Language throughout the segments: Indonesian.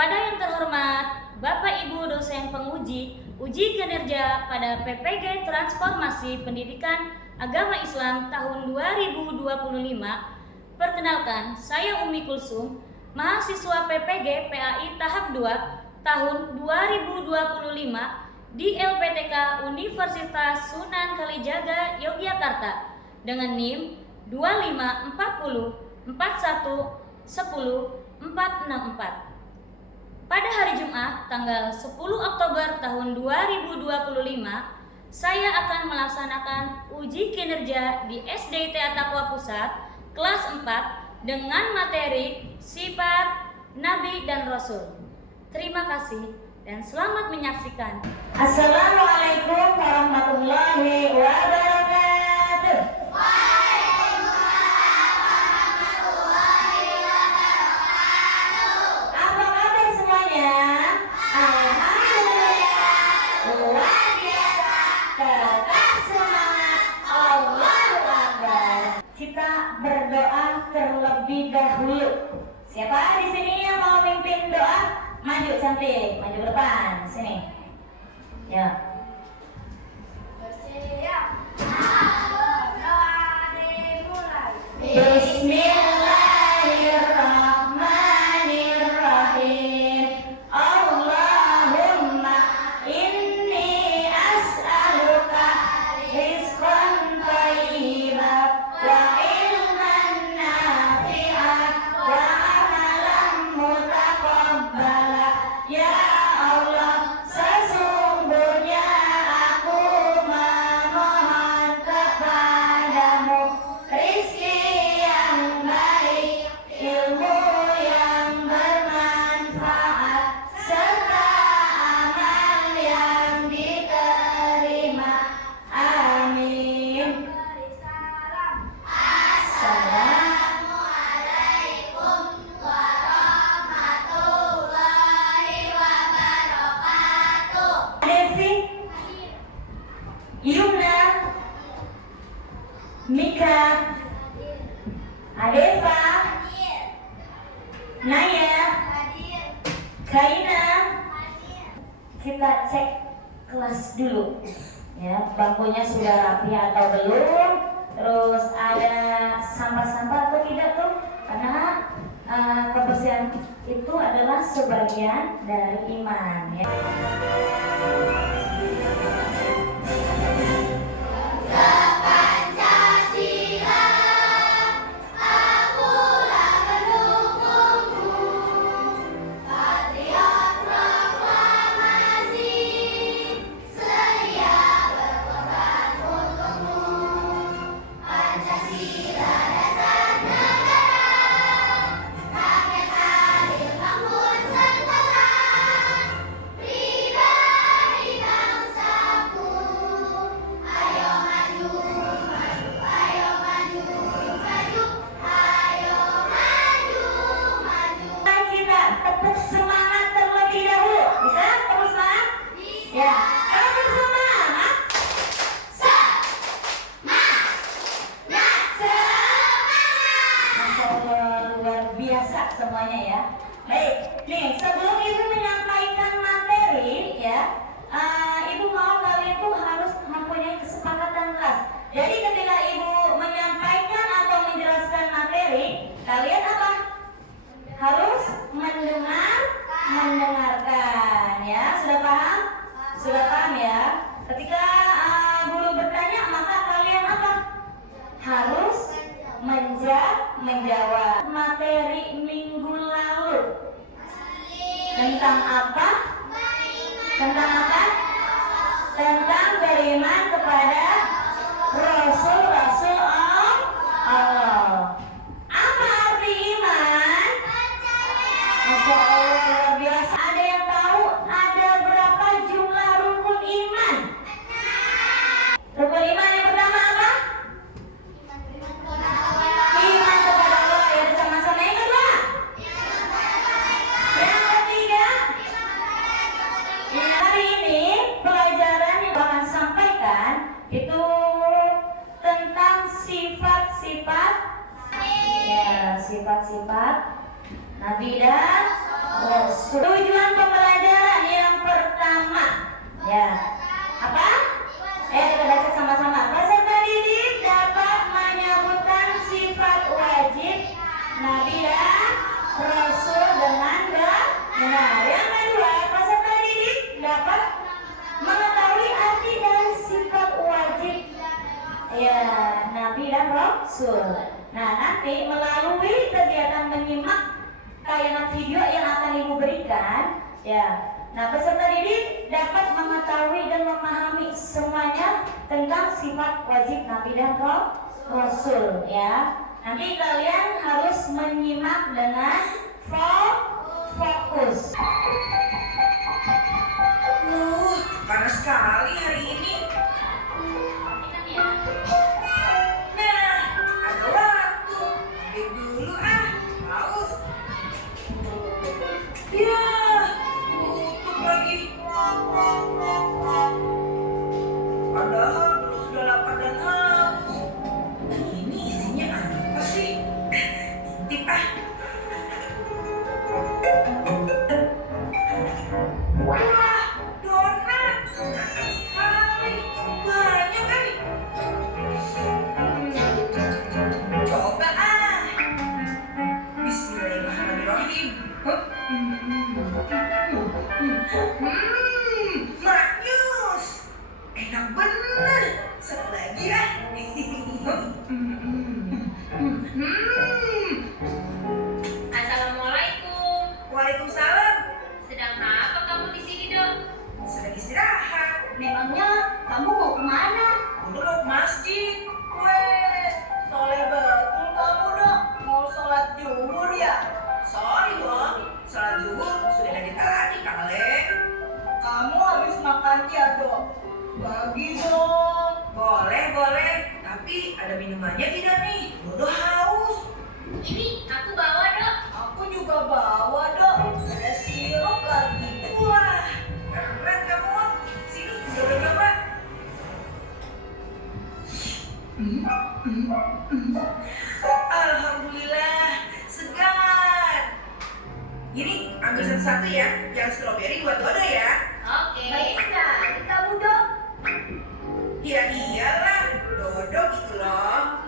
Kepada yang terhormat Bapak Ibu dosen penguji uji kinerja pada PPG Transformasi Pendidikan Agama Islam tahun 2025, perkenalkan saya Umi Kulsum, mahasiswa PPG PAI tahap 2 tahun 2025 di LPTK Universitas Sunan Kalijaga Yogyakarta dengan NIM 2540 41 10 464. Pada hari Jumat, tanggal 10 Oktober tahun 2025, saya akan melaksanakan uji kinerja di SD Takwa Pusat kelas 4 dengan materi sifat Nabi dan Rasul. Terima kasih dan selamat menyaksikan. Assalamualaikum warahmatullahi wabarakatuh. Kita berdoa terlebih dahulu. Siapa di sini yang mau mimpin doa? Maju cantik, maju ke depan sini. Ya. Bersiap. Doa dimulai. Bismillahirrahmanirrahim. Allahumma inni as'aluka rizqan thayyiban wa ilman nafi'an wa amalan mutaqabbala. Ya Allah, sesungguhnya aku memohon kepadamu rizki yang baik, ilmu yang bermanfaat, serta amal yang diterima. Amin. Assalamualaikum warahmatullahi wabarakatuh. Devi, Yumna, Mika, Adeva, Naya, Kaina. Kita cek kelas dulu ya, bangkunya sudah rapi atau belum, terus ada sampah-sampah atau tidak tuh, karena kebersihan itu adalah sebagian dari iman ya. Tepuk semangat terlebih dahulu. Bisa? Tepuk semangat? Bisa. Ya. Tepuk semangat. Masya Allah, luar biasa semuanya ya. Baik, nih sebelum Ibu menyampaikan materi ya, Ibu mau kalian tuh harus mempunyai kesepakatan kelas. Jadi ketika Ibu menyampaikan atau menjelaskan materi, kalian apa? Harus mendengarkan ya. Sudah paham? Sudah paham ya. Ketika guru bertanya, maka kalian apa? Harus menjawab. Materi minggu lalu tentang apa? Tentang apa? Tentang beriman kepada Rasul Allah. Apa arti iman? Masya Allah, luar biasa. Ada yang tahu ada berapa jumlah rukun iman? Rukun iman yang pertama apa? Iman kepada Allah. Ya, bersama-sama. Yang kedua? Yang ketiga? Hari ini pelajaran yang akan sampaikan itu tentang sifat-sifat ya, sifat-sifat Nabi dan Rasul. Tujuan pembelajaran yang pertama, ya. Apa? Kita baca sama-sama. Peserta didik dapat menyebutkan sifat wajib Nabi dan Rasul dengan benar. Yang kedua, peserta didik dapat mengetahui arti dan sifat wajib ya Nabi dan Rasul. Nah, nanti melalui kegiatan menyimak tayangan video yang akan Ibu berikan, ya. Nah, peserta didik dapat mengetahui dan memahami semuanya tentang sifat wajib Nabi dan Rasul, ya. Nanti kalian harus menyimak dengan fokus. Panas sekali hari ini. Nah, ada waktu. Ambil dulu haus. Ya, tutup lagi. Padahal dulu sudah lapar dan haus. Ini isinya apa sih? Intip Wah, donat. Sekali. Banyak Coba Bismillahirrahmanirrahim. Maknyus. Enak bener. Satu lagi Assalamualaikum. Waalaikumsalam. Sedang apa kamu di sini, Dok? Sedang istirahat. Memangnya kamu mau kemana? Udah mau ke masjid. Weh, soleh betul kamu dok. Mau sholat zuhur ya? Sorry dong, sholat zuhur sudah dari tadi kali. Kamu habis makan ya dok? Bagi dong. Boleh. Tapi ada minumannya tidak nih? Dodo haus. Ini aku bawa, Dok. Aku juga bawa dok. Ada sirup lagi. Wah, keren kamu. Sini, Dodo coba. Alhamdulillah, segar. Ini ambil satu-satu ya. Yang stroberi buat Dodo ya. Oke. Baik sekali kamu dok. Ya iyalah, Dodo gitu loh.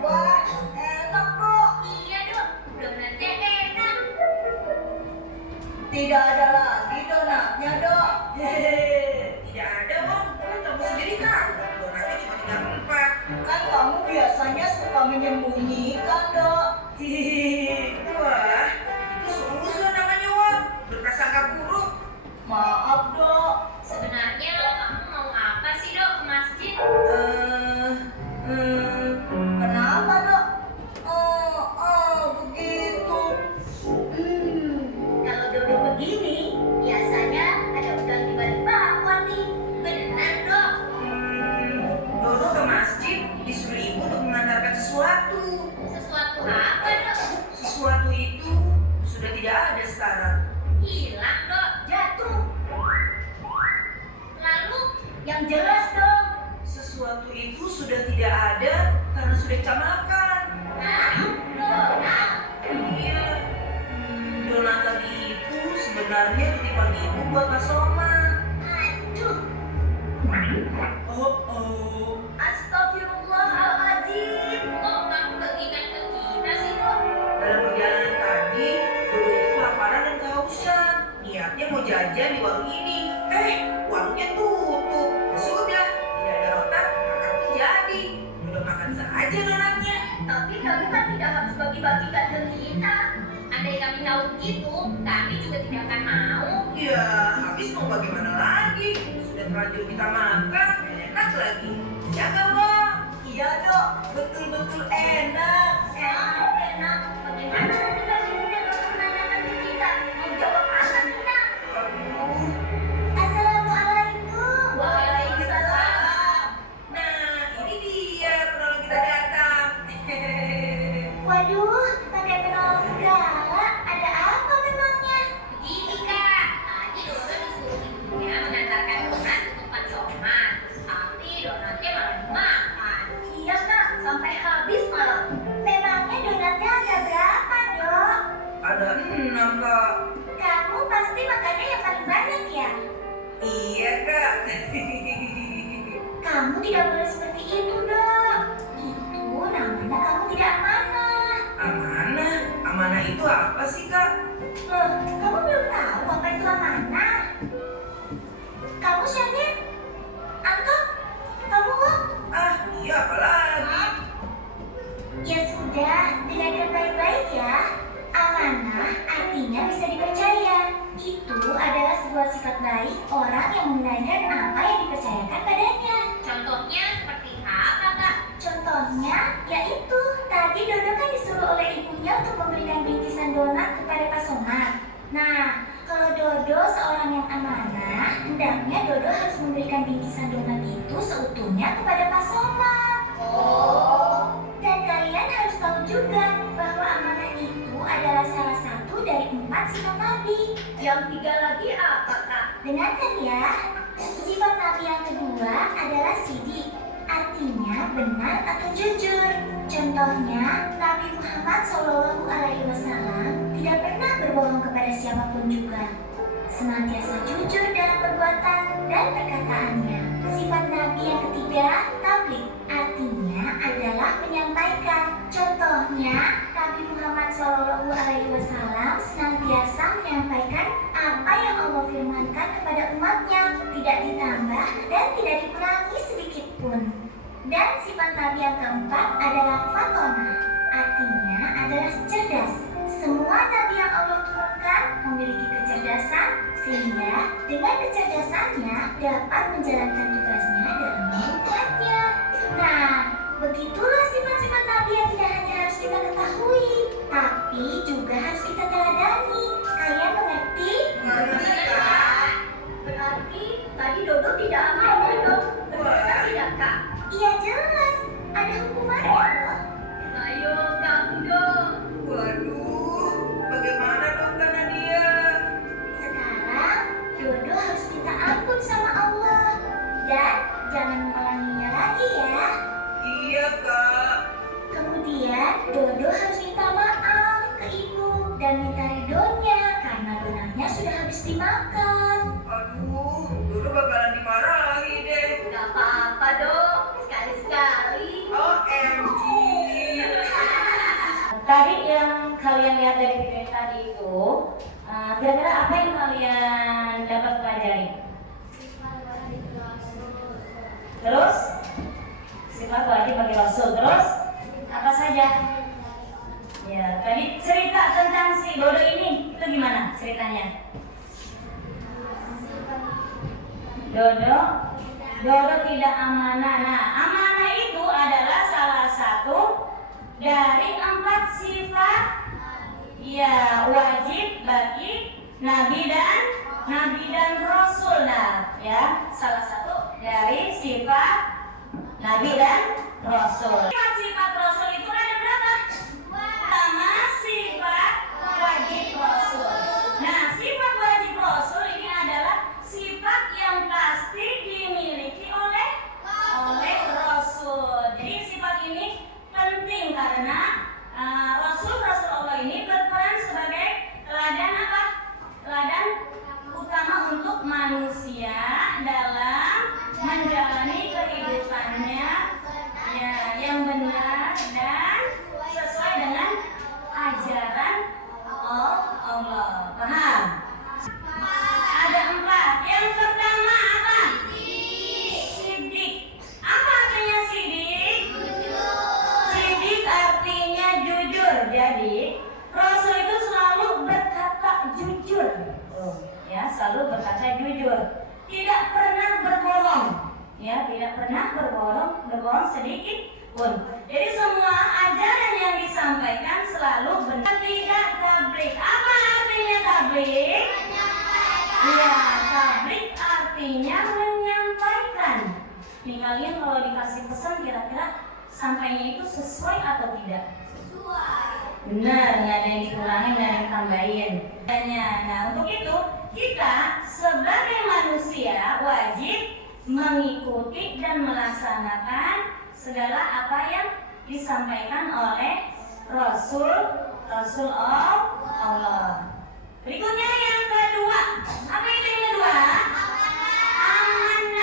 Wah, enak kok. Iya, Dok. Donatnya enak. Tidak ada lagi donatnya dok. Hehehe, tidak ada om. Kamu sendiri tahu donatnya cuma 3 4. Kan kamu biasanya suka menyembunyikan dok. Hihihi, wah itu seusun namanya om. Berprasangka buruk. Maaf dok. Sebenarnya kamu mau apa sih, Dok, ke masjid? Kenapa dok? Begitu. Kalau Dodo begini, biasanya ada udang di balik papan nih. Benar, Dok. Dodo ke masjid disuruh ibu untuk mengantarkan sesuatu. Sesuatu apa, Dok? Sesuatu itu sudah tidak ada sekarang. Hilang, Dok. Jatuh. Lalu, Yang jelas dong. Sesuatu itu sudah tidak ada karena sudah kita makan. donat. Iya. Donat tadi itu sebenarnya titipan ibu buat Mas Soma. Aduh. Oh. Astagfirullahaladzim. Kok kamu bagikan ke kita sih, Dok? Dalam perjalanan tadi, Dodo itu kelaparan dan kehausan. Niatnya mau jajan di warung ini. Warungnya tutup. Sudah, tidak ada rotak, makan pun jadi. Dodo makan saja donatnya. Tapi kamu kan tidak harus bagi-bagikan ke kita. Andai kami tahu begitu, kami juga tidak akan mau. Ya, habis mau bagaimana lagi? Sudah terlanjur kita makan, enak lagi. Ya nggak, Wak? Iya, Dok. Betul-betul enak. Enak. Bagaimana nanti kami punya Dodo menanyakan ke kita? Mau jawab apa kita? Aduh. Assalamualaikum. Waalaikumsalam. Nah, ini dia penolong kita datang. Waduh, pakai penolong segala. Ada apa memangnya? Begini, Kak. Tadi Dodo disuruh ibunya mengantarkan donat untuk Pak Somad. Tapi donatnya malah dimakan. Iya kak, sampai habis malah. Memangnya donatnya ada berapa dok? Kamu tidak boleh seperti itu, Dok. Itu namanya kamu tidak amanah. Amanah? Amanah itu apa sih, Kak? Loh, kamu belum tahu apa itu amanah? Kamu siapa? Angkot? Kamu kok? Ah, iya apalagi? Ya sudah, dengarkan baik-baik ya. Amanah artinya bisa dipercaya. Itu adalah sebuah sifat baik orang yang menunaikan apa yang dipercayakan padanya. Contohnya seperti apa, Kak? Contohnya, yaitu tadi Dodo kan disuruh oleh ibunya untuk memberikan bingkisan donat kepada Pak Somad. Nah, kalau Dodo seorang yang amanah, hendaknya Dodo harus memberikan bingkisan donat itu seutuhnya kepada Pak Somad. Dan kalian harus tahu juga bahwa amanah itu adalah salah satu dari 4 sifat Nabi. Yang 3 lagi apa, Kak? Dengarkan ya. Sifat Nabi yang kedua adalah sidik, artinya benar atau jujur. Contohnya, Nabi Muhammad SAW tidak pernah berbohong kepada siapapun juga. Senantiasa jujur dalam perbuatan dan perkataannya. Sifat Nabi yang ketiga, tabligh, artinya adalah menyampaikan. Contohnya, Nabi Muhammad SAW senantiasa menyampaikan apa yang Allah firmankan kepada umatnya, tidak ditambah dan tidak dikurangi sedikit pun. Dan sifat Nabi yang keempat adalah fatona, artinya adalah cerdas. Semua Nabi yang Allah turunkan memiliki kecerdasan, sehingga dengan kecerdasannya dapat menjalankan tugasnya dalam umatnya. Nah, begitulah sifat-sifat Nabi yang tidak hanya harus kita ketahui, tapi juga harus kita teladani. Kalian mengerti? Mengerti, Kak? Berarti tadi Dodo tidak amanah dong. Berdosa tidak, Kak? Iya jelas, ada hukumannya loh. Ayo, kamu dong. Waduh, bagaimana dong Kak Nadia? Sekarang Dodo harus minta ampun sama Allah dan jangan mengulanginya lagi ya. Iya, Kak. Kemudian Dodo harus minta maaf ke ibu dan minta ridhonya karena donatnya sudah habis dimakan. Aduh, dulu bakalan dimarahi deh. Gak apa-apa, Dok. Sekali-sekali. OMG. Tadi yang kalian lihat dari video tadi itu, kira-kira apa yang kalian dapat pelajari? Terus sifat wajib bagi Rasul. Terus apa saja? Ya, tadi cerita tentang si Dodo ini itu gimana ceritanya? Dodo tidak amanah. Nah, amanah itu adalah salah satu dari 4 sifat ya wajib bagi nabi dan rasul. Nah, ya salah satu dari sifat nabi dan rasul. Sifat rasul itu ada berapa? Pertama, sifat wajib rasul. Nah, sifat wajib rasul ini adalah sifat yang pasti dimiliki oleh rasul. Jadi sifat ini penting karena Rasul Allah ini berperan sebagai teladan apa? Teladan utama untuk manusia dalam menjalani kehidupannya ya yang benar dan sesuai dengan ajaran Allah. Paham? Ada 4. Yang pertama apa? Sidik. Apa artinya sidik? Sidik artinya jujur. Jadi Rasul itu selalu berkata jujur. Ya, selalu berkata jujur. Tidak pernah berbohong. Ya, tidak pernah berbohong sedikit pun. Jadi semua ajaran yang disampaikan selalu benar. Tidak tabligh. Apa artinya tabligh? Ya, tabligh artinya menyampaikan. Nih kalian kalau dikasih pesan kira-kira sampainya itu sesuai atau tidak? Sesuai. Benar, nggak ada yang dikurangi, nggak ada yang tambahin. Nah, untuk itu kita sebagai manusia wajib mengikuti dan melaksanakan segala apa yang disampaikan oleh Rasul Allah. Berikutnya yang kedua. Apa itu yang kedua? Amanah.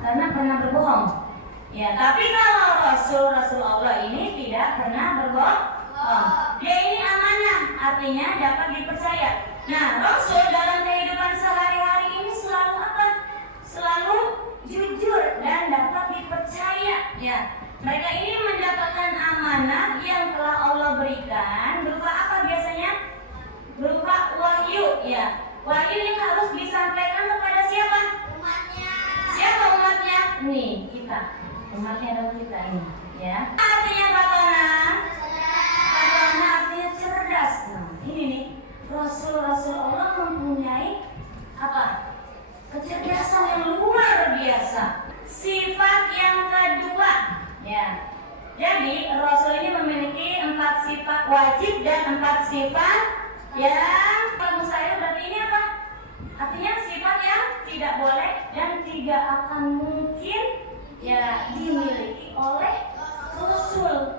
karena pernah berbohong. Ya, tapi kalau Rasul Allah ini tidak pernah berbohong. Dia ini amanah, artinya dapat dipercaya. Nah, Rasul dalam kehidupan sehari-hari ini selalu apa? Selalu jujur dan dapat dipercaya. Ya, mereka ini mendapatkan amanah yang telah Allah berikan berupa apa biasanya? Berupa wahyu. Ya, wahyu yang harus disampaikan kepada siapa? Umatnya. Siapa umatnya? Nih, kita. Umatnya adalah kita ini. Ya. Artinya patona? Patona artinya cerdas. Nah, ini nih. Rasul-rasul Allah mempunyai apa? Kecerdasan yang luar biasa. Sifat yang kedua, ya. Jadi Rasul ini memiliki 4 sifat wajib dan 4 sifat yang mustahil. Berarti ini apa? Artinya sifat yang tidak boleh dan tidak akan mungkin ya dimiliki oleh Rasul.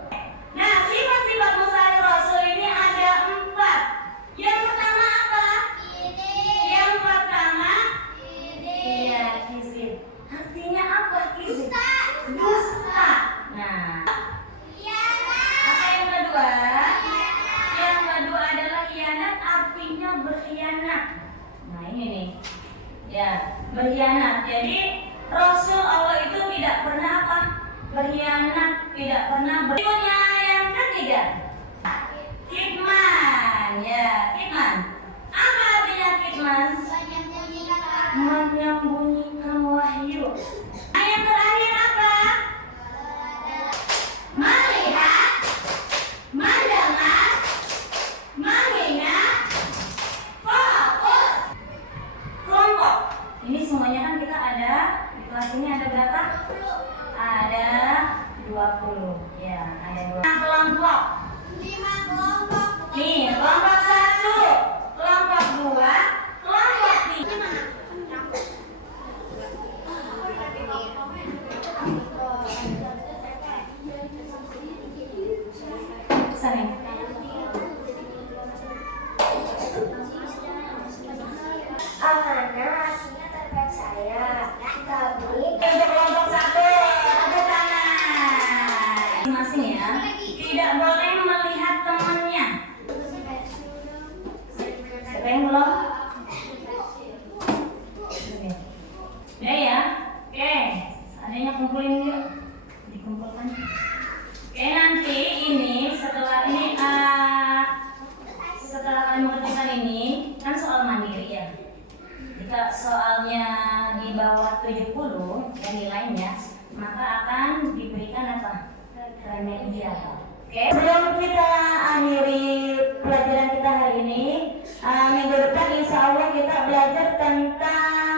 Nah, sifat-sifat mustahil Rasul ini ada 4. Yang pertama apa? Yang pertama iya, kizib. Artinya apa kizib? Dusta. Nah, apa yang kedua? Yang kedua adalah khianat, artinya berkhianat. Nah, ini nih. Ya, berkhianat. Jadi Rasul Allah itu tidak pernah apa? Berkhianat, tidak pernah berikutnya yang ketiga. Kitman, ya, kitman. Apa artinya kitman? Menyembunyikan wahyu. Nah, yang terakhir apa? Melihat, mendengar, mengingat, fokus, kelompok. Ini semuanya kan kita ada di kelas ini ada berapa? Ada 20. Ya, ada 20. Kelompok. Nih, kelompok 1, kelompok 2, kelompok 3. Sini. Amanah artinya terpercaya. Tapi Untuk kelompok 1, tepuk tangan. Masing ya. Tidak boleh melihat temannya. Siapa yang belum? Ya ya. Oke. Adanya kumpulin yuk. Dikumpulkan. Oke, nanti ini setelah kalian mengerjakan ini kan soal mandiri ya. Jika soalnya di bawah 70 yang nilainya, maka akan diberikan apa? Remedial. Oke. Sebelum kita akhiri pelajaran kita hari ini, minggu depan insya Allah kita belajar tentang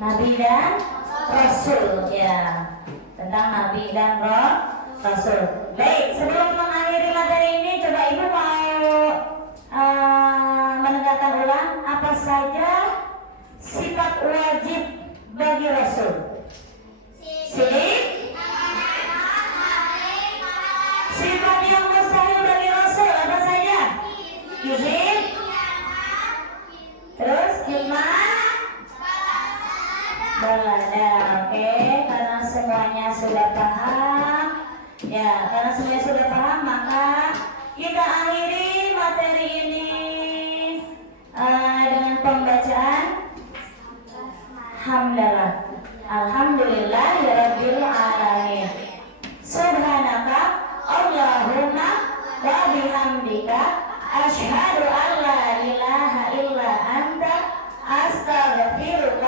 Nabi dan Rasul ya, tentang Nabi dan Rasul. Baik, sebelum mengakhiri materi ini, coba Ibu mau menegakkan ulang apa saja sifat wajib bagi Rasul. Sifat yang mustahil bagi Rasul apa saja? Izin. Terus iman. Balada. Oke, karena semuanya sudah paham. Ya, karena semuanya sudah paham, maka kita akhiri materi ini dengan pembacaan hamdalah. Alhamdulillahirabbil alamin. Subhanaka Allahumma wa bihamdika asyhadu an la ilaha illa anta astaghfiruka